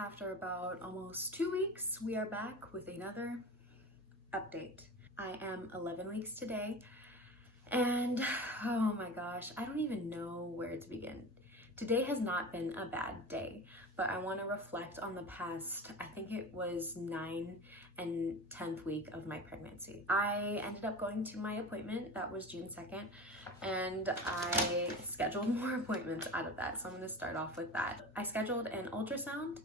After about almost 2 weeks, we are back with another update. I am 11 weeks today, and oh my gosh, I don't even know where to begin. Today has not been a bad day, but I want to reflect on the past, I think it was 9th and 10th week of my pregnancy. I ended up going to my appointment, that was June 2nd, and I scheduled more appointments out of that, so I'm going to start off with that. I scheduled an ultrasound,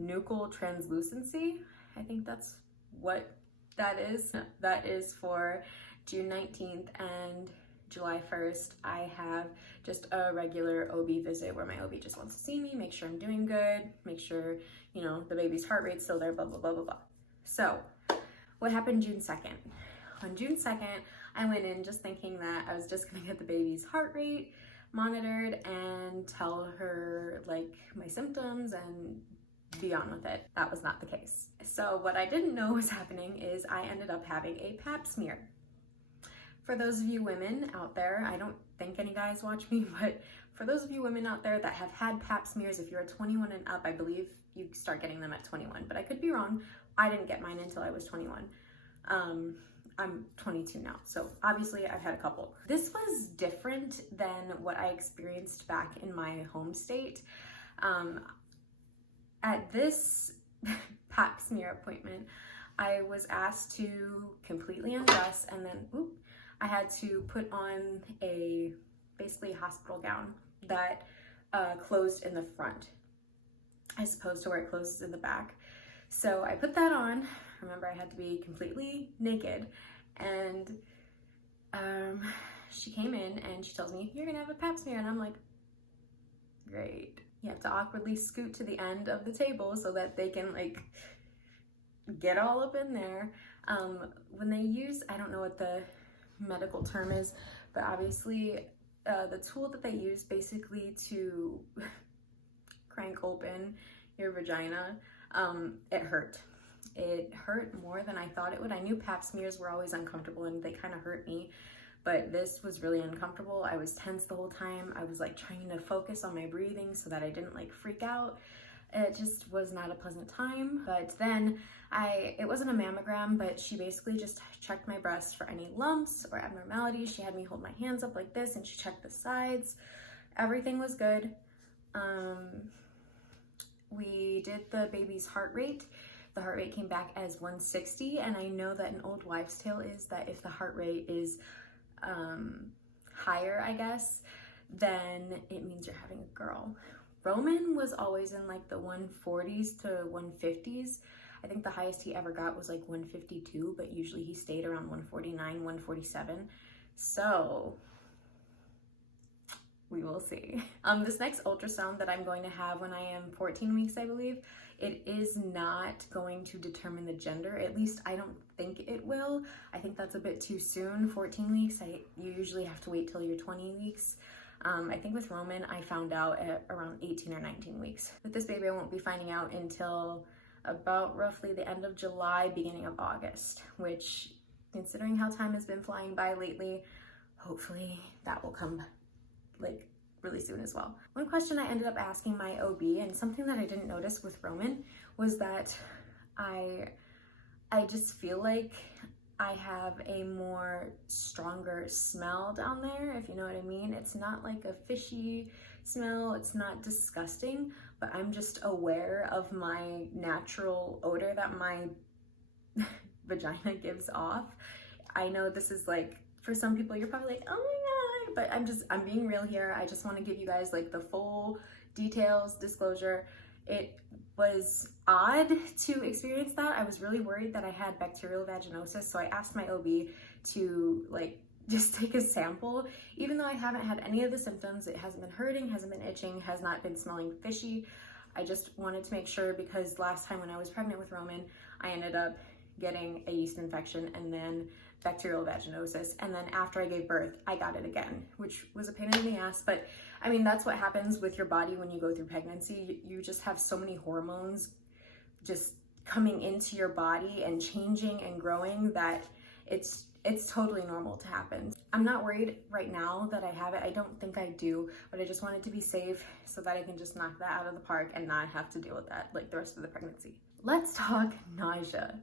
nuchal translucency, I think that's what that is. That is for June 19th, and July 1st, I have just a regular OB visit where my OB just wants to see me, make sure I'm doing good, make sure, you know, the baby's heart rate's still there, blah, blah, blah, blah, blah. So what happened June 2nd? On June 2nd, I went in just thinking that I was just gonna get the baby's heart rate monitored and tell her like my symptoms and be on with it. That was not the case. So what I didn't know was happening is I ended up having a pap smear. For those of you women out there, I don't think any guys watch me, but for those of you women out there that have had pap smears, if you're 21 and up, I believe you start getting them at 21, but I could be wrong. I didn't get mine until I was 21. I'm 22 now, so obviously I've had a couple. This was different than what I experienced back in my home state. At this pap smear appointment, I was asked to completely undress, and then I had to put on a basically hospital gown that closed in the front as opposed to where it closes in the back. So I put that on. Remember, I had to be completely naked, and she came in and she tells me, "You're gonna have a pap smear," and I'm like, great. You have to awkwardly scoot to the end of the table so that they can like get all up in there. When they use, I don't know what the medical term is, but obviously the tool that they use basically to crank open your vagina, it hurt. It hurt more than I thought it would. I knew pap smears were always uncomfortable and they kind of hurt me, but this was really uncomfortable. I was tense the whole time. I was like trying to focus on my breathing so that I didn't like freak out. It just was not a pleasant time. But then it wasn't a mammogram, but she basically just checked my breasts for any lumps or abnormalities. She had me hold my hands up like this and she checked the sides. Everything was good. We did the baby's heart rate. The heart rate came back as 160, and I know that an old wives' tale is that if the heart rate is higher, I guess, then it means you're having a girl. Roman was always in like the 140s to 150s. I think the highest he ever got was like 152, but usually he stayed around 149, 147. So we will see. This next ultrasound that I'm going to have when I am 14 weeks, I believe, it is not going to determine the gender. At least I don't think it will. I think that's a bit too soon, 14 weeks. You usually have to wait till you're 20 weeks. I think with Roman, I found out at around 18 or 19 weeks. With this baby, I won't be finding out until about roughly the end of July, beginning of August, which, considering how time has been flying by lately, hopefully that will come like really soon as well. One question I ended up asking my OB, and something that I didn't notice with Roman, was that I just feel like I have a more stronger smell down there, if you know what I mean. It's not like a fishy smell, it's not disgusting, but I'm just aware of my natural odor that my vagina gives off. I know this is like, for some people, you're probably like, oh my God, but I'm being real here. I just want to give you guys like the full details, disclosure. It was odd to experience that. I was really worried that I had bacterial vaginosis, so I asked my OB to like just take a sample. Even though I haven't had any of the symptoms, it hasn't been hurting, hasn't been itching, has not been smelling fishy. I just wanted to make sure, because last time when I was pregnant with Roman, I ended up getting a yeast infection and then bacterial vaginosis, and then after I gave birth I got it again, which was a pain in the ass. But I mean, that's what happens with your body when you go through pregnancy. You just have so many hormones just coming into your body and changing and growing that it's totally normal to happen. I'm not worried right now that I have it. I don't think I do, but I just wanted to be safe so that I can just knock that out of the park and not have to deal with that like the rest of the pregnancy. Let's talk nausea.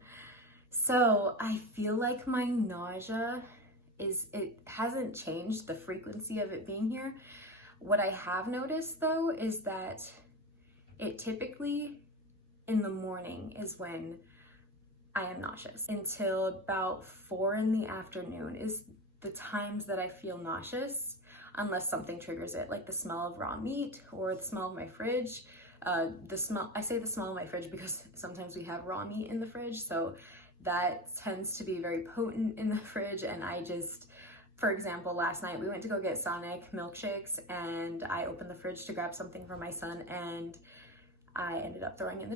So I feel like my nausea it hasn't changed, the frequency of it being here. What I have noticed though is that it typically in the morning is when I am nauseous. Until about 4 in the afternoon is the times that I feel nauseous, unless something triggers it, like the smell of raw meat or the smell of my fridge. I say the smell of my fridge because sometimes we have raw meat in the fridge, so that tends to be very potent in the fridge. And I just, for example, last night we went to go get Sonic milkshakes and I opened the fridge to grab something for my son and I ended up throwing up in the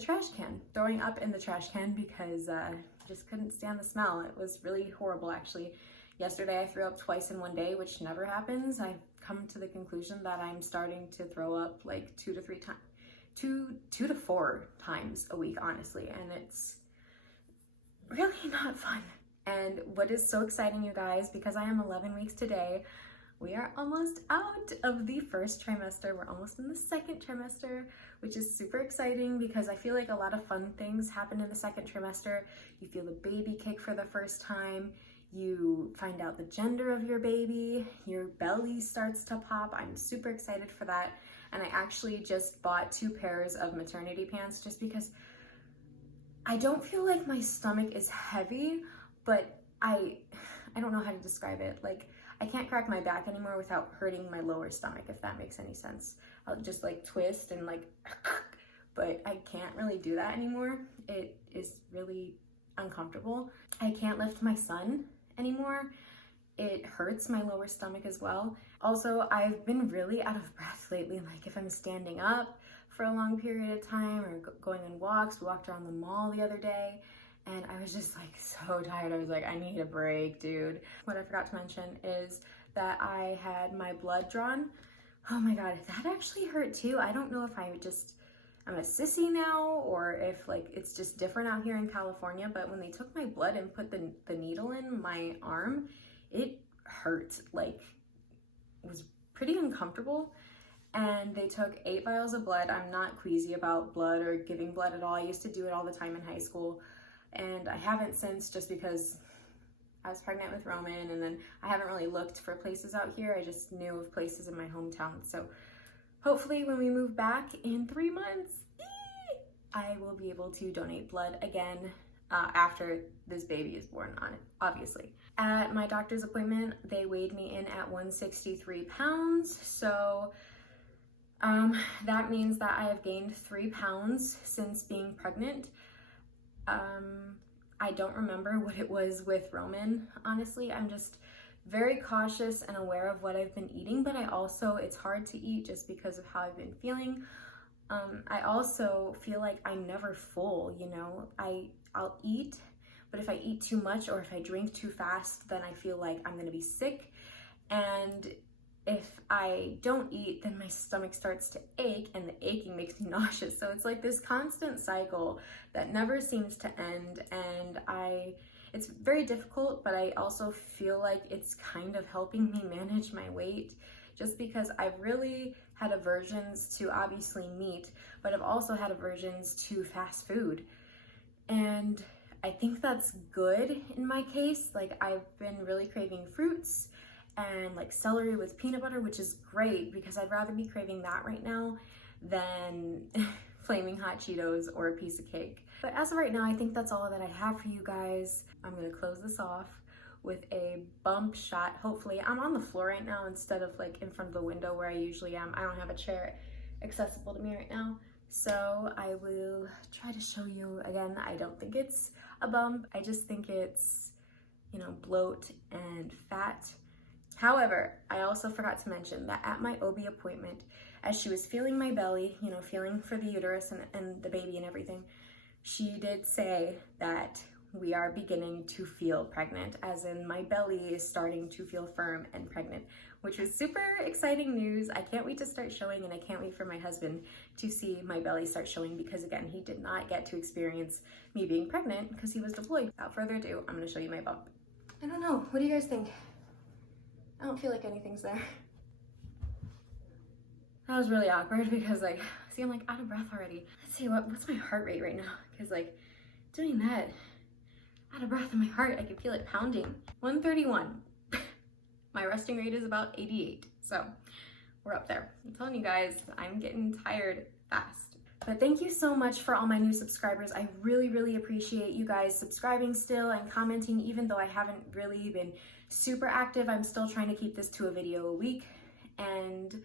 trash can because I just couldn't stand the smell. It was really horrible, actually. Yesterday I threw up twice in one day, which never happens. I've come to the conclusion that I'm starting to throw up like 2 to 4 times a week, honestly, and it's really not fun. And what is so exciting, you guys, because I am 11 weeks today, we are almost out of the first trimester. We're almost in the second trimester, which is super exciting because I feel like a lot of fun things happen in the second trimester. You feel the baby kick for the first time. You find out the gender of your baby. Your belly starts to pop. I'm super excited for that. And I actually just bought 2 pairs of maternity pants just because I don't feel like my stomach is heavy, but I don't know how to describe it. Like, I can't crack my back anymore without hurting my lower stomach, if that makes any sense. I'll just like twist and like, but I can't really do that anymore. It is really uncomfortable. I can't lift my son anymore. It hurts my lower stomach as well. Also, I've been really out of breath lately. Like if I'm standing up for a long period of time or going on walks. We walked around the mall the other day and I was just like so tired. I was like, I need a break, dude. What I forgot to mention is that I had my blood drawn. Oh my God, that actually hurt too. I don't know if I'm a sissy now or if like it's just different out here in California, but when they took my blood and put the needle in my arm, it hurt, like it was pretty uncomfortable. And they took 8 vials of blood. I'm not queasy about blood or giving blood at all. I used to do it all the time in high school. And I haven't since, just because I was pregnant with Roman and then I haven't really looked for places out here. I just knew of places in my hometown. So hopefully when we move back in 3 months, I will be able to donate blood again after this baby is born, on it, obviously. At my doctor's appointment, they weighed me in at 163 pounds. So that means that I have gained 3 pounds since being pregnant. I don't remember what it was with Roman, honestly. I'm just very cautious and aware of what I've been eating, but it's hard to eat just because of how I've been feeling. I also feel like I'm never full, you know? I'll eat, but if I eat too much or if I drink too fast, then I feel like I'm gonna be sick. And if I don't eat, then my stomach starts to ache and the aching makes me nauseous. So it's like this constant cycle that never seems to end. And it's very difficult, but I also feel like it's kind of helping me manage my weight just because I've really had aversions to obviously meat, but I've also had aversions to fast food. And I think that's good in my case. Like I've been really craving fruits and like celery with peanut butter, which is great because I'd rather be craving that right now than flaming hot Cheetos or a piece of cake. But as of right now, I think that's all that I have for you guys. I'm gonna close this off with a bump shot. Hopefully, I'm on the floor right now instead of like in front of the window where I usually am. I don't have a chair accessible to me right now. So I will try to show you again. I don't think it's a bump. I just think it's, you know, bloat and fat. However, I also forgot to mention that at my OB appointment, as she was feeling my belly, you know, feeling for the uterus and the baby and everything, she did say that we are beginning to feel pregnant, as in my belly is starting to feel firm and pregnant, which was super exciting news. I can't wait to start showing, and I can't wait for my husband to see my belly start showing because, again, he did not get to experience me being pregnant because he was deployed. Without further ado, I'm going to show you my bump. I don't know. What do you guys think? I don't feel like anything's there. That was really awkward because like, see, I'm like out of breath already. Let's see, what's my heart rate right now? Because like doing that, out of breath in my heart, I can feel it pounding. 131. My resting rate is about 88. So we're up there. I'm telling you guys, I'm getting tired fast. But thank you so much for all my new subscribers. I really, really appreciate you guys subscribing still and commenting, even though I haven't really been super active. I'm still trying to keep this to a video a week. And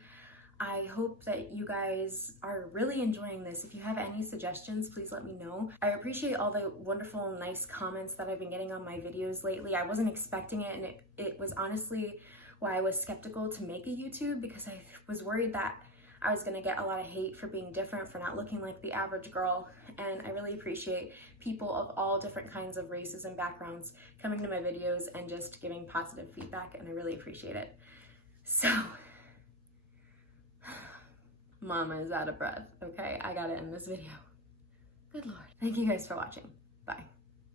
I hope that you guys are really enjoying this. If you have any suggestions, please let me know. I appreciate all the wonderful, nice comments that I've been getting on my videos lately. I wasn't expecting it, and it was honestly why I was skeptical to make a YouTube, because I was worried that I was gonna get a lot of hate for being different, for not looking like the average girl. And I really appreciate people of all different kinds of races and backgrounds coming to my videos and just giving positive feedback, and I really appreciate it. So, Mama is out of breath, okay? I gotta end this video. Good Lord. Thank you guys for watching. Bye.